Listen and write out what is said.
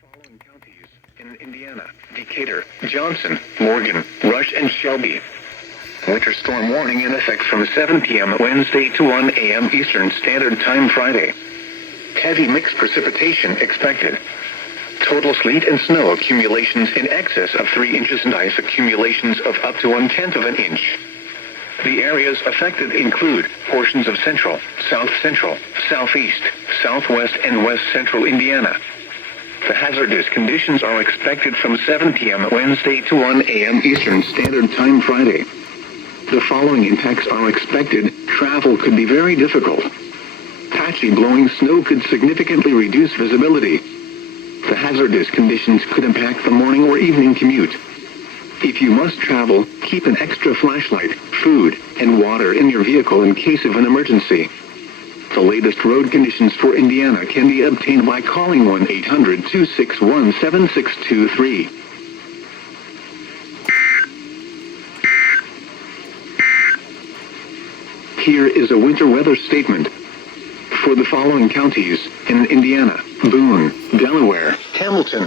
following counties in Indiana: Decatur, Johnson, Morgan, Rush, and Shelby. Winter storm warning in effect from 7 p.m. Wednesday to 1 a.m. Eastern Standard Time Friday. Heavy mixed precipitation expected. Total sleet and snow accumulations in excess of 3 inches and ice accumulations of up to 1/10 of an inch. The areas affected include portions of central, south central, southeast, southwest, and west central Indiana. The hazardous conditions are expected from 7 p.m. Wednesday to 1 a.m. Eastern Standard Time Friday. The following impacts are expected. Travel could be very difficult. Patchy blowing snow could significantly reduce visibility. The hazardous conditions could impact the morning or evening commute. If you must travel, keep an extra flashlight, food, and water in your vehicle in case of an emergency. The latest road conditions for Indiana can be obtained by calling 1-800-261-7623. Here is a winter weather statement. For the following counties in Indiana: Boone, Delaware, Hamilton,